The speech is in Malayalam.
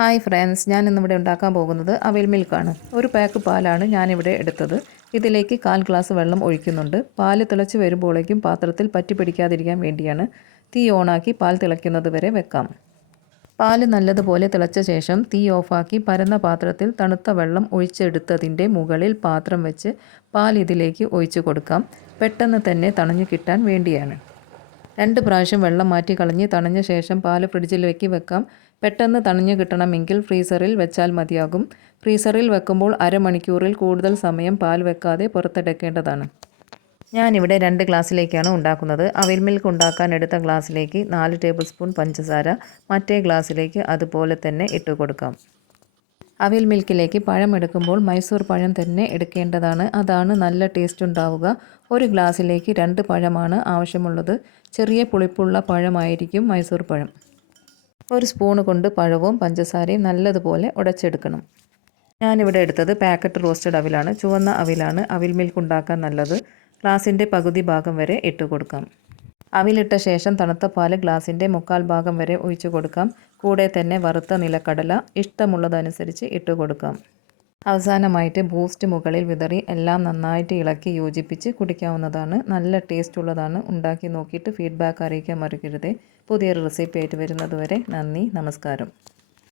ഹായ് ഫ്രണ്ട്സ്, ഞാൻ ഇന്നിവിടെ ഉണ്ടാക്കാൻ പോകുന്നത് അവിൽ മിൽക്കാണ്. ഒരു പാക്ക് പാലാണ് ഞാനിവിടെ എടുത്തത്. ഇതിലേക്ക് 1/4 ഗ്ലാസ് വെള്ളം ഒഴിക്കുന്നുണ്ട്. പാല് തിളച്ച് വരുമ്പോഴേക്കും പാത്രത്തിൽ പറ്റി പിടിക്കാതിരിക്കാൻ വേണ്ടിയാണ്. തീ ഓണാക്കി പാൽ തിളയ്ക്കുന്നത് വരെ വെക്കാം. പാല് നല്ലതുപോലെ തിളച്ച ശേഷം തീ ഓഫാക്കി പരന്ന പാത്രത്തിൽ തണുത്ത വെള്ളം ഒഴിച്ചെടുത്തതിൻ്റെ മുകളിൽ പാത്രം വെച്ച് പാൽ ഇതിലേക്ക് ഒഴിച്ചു കൊടുക്കാം. പെട്ടെന്ന് തന്നെ തണഞ്ഞു കിട്ടാൻ വേണ്ടിയാണ്. 2 പ്രാവശ്യം വെള്ളം മാറ്റി കളഞ്ഞ് തണഞ്ഞ ശേഷം പാൽ ഫ്രിഡ്ജിലേക്ക് വെക്കാം. പെട്ടെന്ന് തണിഞ്ഞു കിട്ടണമെങ്കിൽ ഫ്രീസറിൽ വെച്ചാൽ മതിയാകും. ഫ്രീസറിൽ വെക്കുമ്പോൾ അരമണിക്കൂറിൽ കൂടുതൽ സമയം പാൽ വെക്കാതെ പുറത്തെടുക്കേണ്ടതാണ്. ഞാനിവിടെ 2 ഗ്ലാസ്സിലേക്കാണ് ഉണ്ടാക്കുന്നത്. അവിൽ മിൽക്ക് ഉണ്ടാക്കാൻ എടുത്ത ഗ്ലാസ്സിലേക്ക് 4 ടേബിൾ സ്പൂൺ പഞ്ചസാര മറ്റേ ഗ്ലാസ്സിലേക്ക് അതുപോലെ തന്നെ ഇട്ട് കൊടുക്കാം. അവിൽ മിൽക്കിലേക്ക് പഴം എടുക്കുമ്പോൾ മൈസൂർ പഴം തന്നെ എടുക്കേണ്ടതാണ്. അതാണ് നല്ല ടേസ്റ്റ് ഉണ്ടാവുക. ഒരു ഗ്ലാസ്സിലേക്ക് 2 പഴമാണ് ആവശ്യമുള്ളത്. ചെറിയ പുളിപ്പുള്ള പഴമായിരിക്കും മൈസൂർ പഴം. ഒരു സ്പൂണ് കൊണ്ട് പഴവും പഞ്ചസാരയും നല്ലതുപോലെ ഉടച്ചെടുക്കണം. ഞാനിവിടെ എടുത്തത് പാക്കറ്റ് റോസ്റ്റഡ് അവിലാണ്. ചുവന്ന അവിലാണ് അവിൽ മിൽക്ക് ഉണ്ടാക്കാൻ നല്ലത്. ഗ്ലാസിൻ്റെ പകുതി ഭാഗം വരെ ഇട്ട് കൊടുക്കാം. അവിലിട്ട ശേഷം തണുത്ത പാൽ ഗ്ലാസിൻ്റെ 1/4 ഭാഗം വരെ ഒഴിച്ചു കൊടുക്കാം. കൂടെ തന്നെ വറുത്ത നിലക്കടല ഇഷ്ടമുള്ളതനുസരിച്ച് ഇട്ട് കൊടുക്കാം. അവസാനമായിട്ട് ബൂസ്റ്റ് മുകളിൽ വിതറി എല്ലാം നന്നായിട്ട് ഇളക്കി യോജിപ്പിച്ച് കുടിക്കാവുന്നതാണ്. നല്ല ടേസ്റ്റ് ഉള്ളതാണ്. ഉണ്ടാക്കി നോക്കിയിട്ട് ഫീഡ്ബാക്ക് അറിയിക്കാൻ മറക്കരുത്. പുതിയൊരു റെസിപ്പി ആയിട്ട് വരുന്നത് വരെ നന്ദി, നമസ്കാരം.